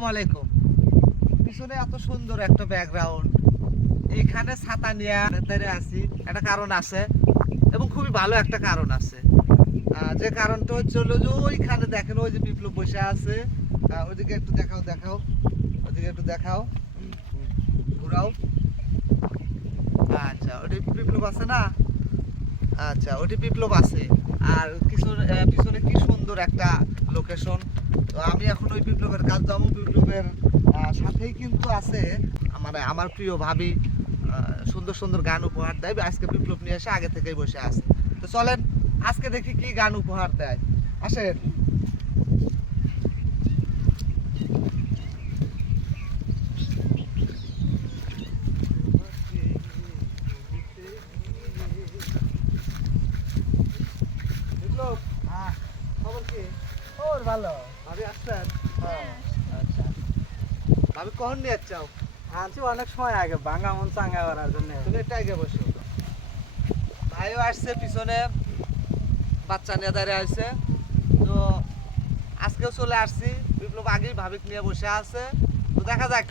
আসসালামু আলাইকুম। পিছনে এত সুন্দর একটা ব্যাকগ্রাউন্ড, এইখানে ছাতা নিয়ে দাঁড়িয়ে আছি, একটা কারণ আছে এবং খুবই ভালো একটা কারণ আছে। যে কারণটা হচ্ছে হলো যে ওইখানে দেখেন ওই যে বিপ্লব বসে আছে, ওইদিকে একটু দেখাও, ওইদিকে একটু দেখাও, ঘুরাও। আচ্ছা, ওটি বিপ্লব আছে না? আচ্ছা, ওটি বিপ্লব আছে। আর পিছনে কি সুন্দর একটা লোকেশন। তো আমি এখন ওই বিপ্লবের কাজ যাবো। বিপ্লবের সাথেই কিন্তু আছে মানে আমার প্রিয় ভাবি, সুন্দর সুন্দর গান উপহার দেয়। আজকে বিপ্লব নিয়ে এসে আগে থেকেই বসে আছে। তো চলেন আজকে দেখি কি গান উপহার দেয়। আসেন। বিপ্লব, খবর কি? ওর ভালো। ভাবি আসছেন? আচ্ছা, ভাবি কখন নিয়ে যাচ্ছাও? আনছি অনেক সময় আগে, ভাঙা মন চাঙ্গা করার জন্য। তুমি একটু আগে বসো। ভাইও আসছে পিছনে, বাচ্চা নিয়ে দাঁড়িয়ে আছে। তো আজকেও চলে আসছি। বিপ্লব আগেই ভাবিক নিয়ে বসে আছে। তো দেখা যাক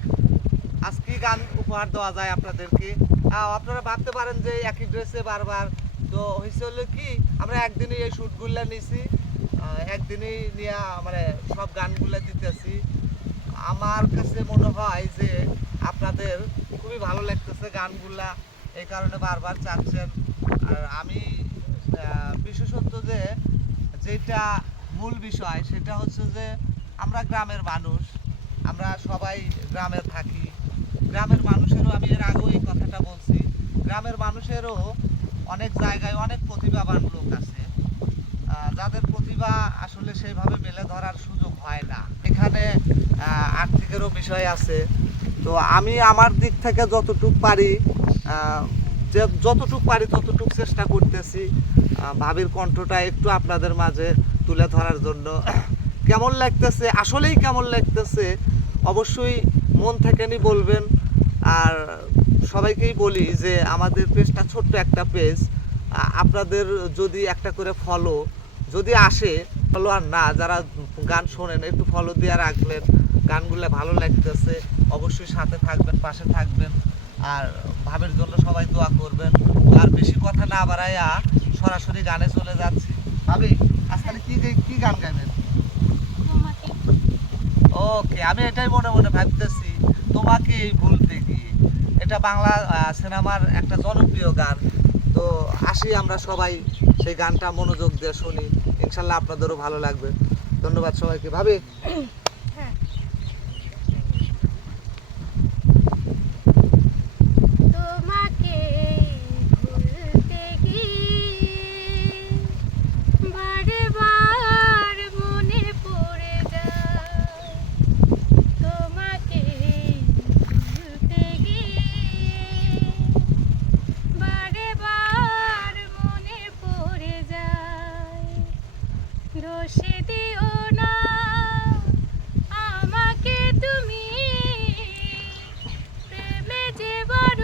আজ কি গান উপহার দেওয়া যায় আপনাদেরকে। আপনারা ভাবতে পারেন যে একই ড্রেসে বারবার। তো হয়েছে হলো কি, আমরা একদিনই এই শ্যুটগুলো নিয়েছি, একদিনই নিয়ে মানে সব গানগুলো দিতেছি। আমার কাছে মনে হয় যে আপনাদের খুবই ভালো লাগতেছে গানগুলা, এই কারণে বারবার চাচ্ছেন। আর আমি বিশেষত যে যেটা মূল বিষয় সেটা হচ্ছে যে আমরা গ্রামের মানুষ, আমরা সবাই গ্রামে থাকি। গ্রামের মানুষেরও আমি এর আগেও এই কথাটা বলছি, গ্রামের মানুষেরও অনেক জায়গায় অনেক প্রতিভাবান লোক আছে, যাদের প্রতিভা আসলে সেইভাবে মেলে ধরার সুযোগ হয় না। এখানে আর্থিকেরও বিষয় আছে। তো আমি আমার দিক থেকে যতটুক পারি, যে যতটুক পারি ততটুক চেষ্টা করতেছি ভাবির কণ্ঠটা একটু আপনাদের মাঝে তুলে ধরার জন্য। কেমন লাগতেছে, আসলেই কেমন লাগতেছে অবশ্যই মন থেকে নি বলবেন। আর সবাইকেই বলি যে আমাদের পেজটা ছোট্ট একটা পেজ, আপনাদের যদি একটা করে ফলো যদি আসে, ফলো আর না যারা গান শোনেন একটু ফলো দিয়ে রাখলেন, গানগুলো ভালো লাগতেছে অবশ্যই সাথে থাকবেন, পাশে থাকবেন। আর ভাবের জন্য সবাই দোয়া করবেন। আর বেশি কথা না বাড়াইয়া সরাসরি গানে চলে যাচ্ছি। ভাবি আজকাল কি গান গাইবেন? ওকে, আমি এটাই মনে মনে ভাবতেছি, তোমাকে এই ভুলতে গিয়ে। এটা বাংলা সিনেমার একটা জনপ্রিয় গান। তো আসি আমরা সবাই সেই গানটা মনোযোগ দিয়ে শুনি, ইনশাল্লাহ আপনাদেরও ভালো লাগবে। ধন্যবাদ সবাইকে। ভাবি দোষে দিও না আমাকে তুমি, প্রেমে যে বড়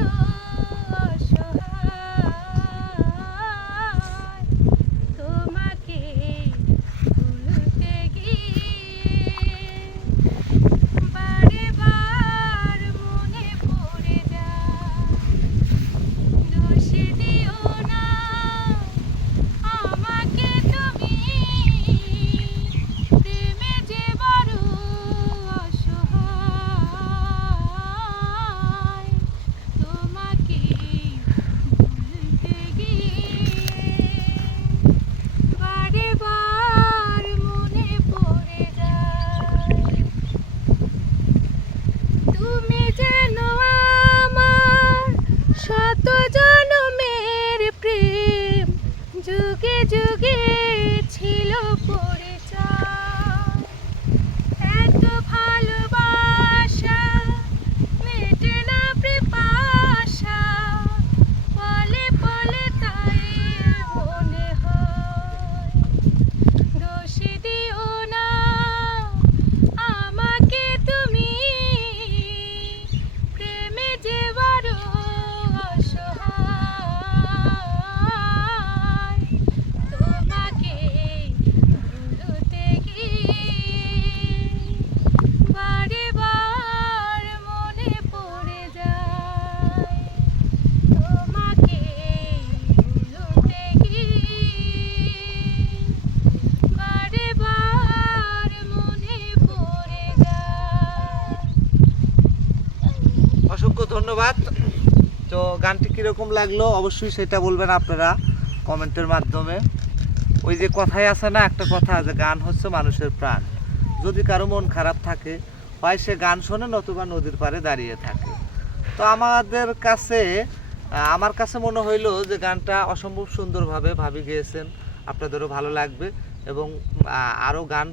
অসহায়, তোমাকে ভুলতে গিয়ে বারে বার মনে পড়ে যায়। দোষে দিও না আমাকে তুমি, প্রেমে যে বড় অসহায়, তোমাকে ভুলতে গিয়ে বারে বার মনে পড়ে যায়। তুমি যেন আমার শত জনমের প্রেম, যুগে যুগে ছিল পরিচয়। এত ভালোবাসা মেটে না পিপাসা, পলে পলে তাই মনে হয়। দোষে দিও না আমাকে তুমি, প্রেমে যে বড় অসহায়, তোমাকে গানটি কীরকম লাগলো অবশ্যই সেটা বলবেন আপনারা কমেন্টের মাধ্যমে। ওই যে কথাই আছে না, একটা কথা যে গান হচ্ছে মানুষের প্রাণ। যদি কারো মন খারাপ থাকে, হয় সে গান শোনে নতুবা নদীর পাড়ে দাঁড়িয়ে থাকে। তো আমার কাছে মনে হইলো যে গানটা অসম্ভব সুন্দরভাবে ভাবি গেয়েছেন, আপনাদেরও ভালো লাগবে। এবং আরও গান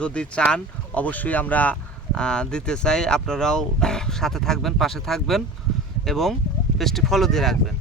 যদি চান অবশ্যই আমরা দিতে চাই। আপনারাও সাথে থাকবেন, পাশে থাকবেন এবং পেজটি ফলো দিয়ে রাখবেন।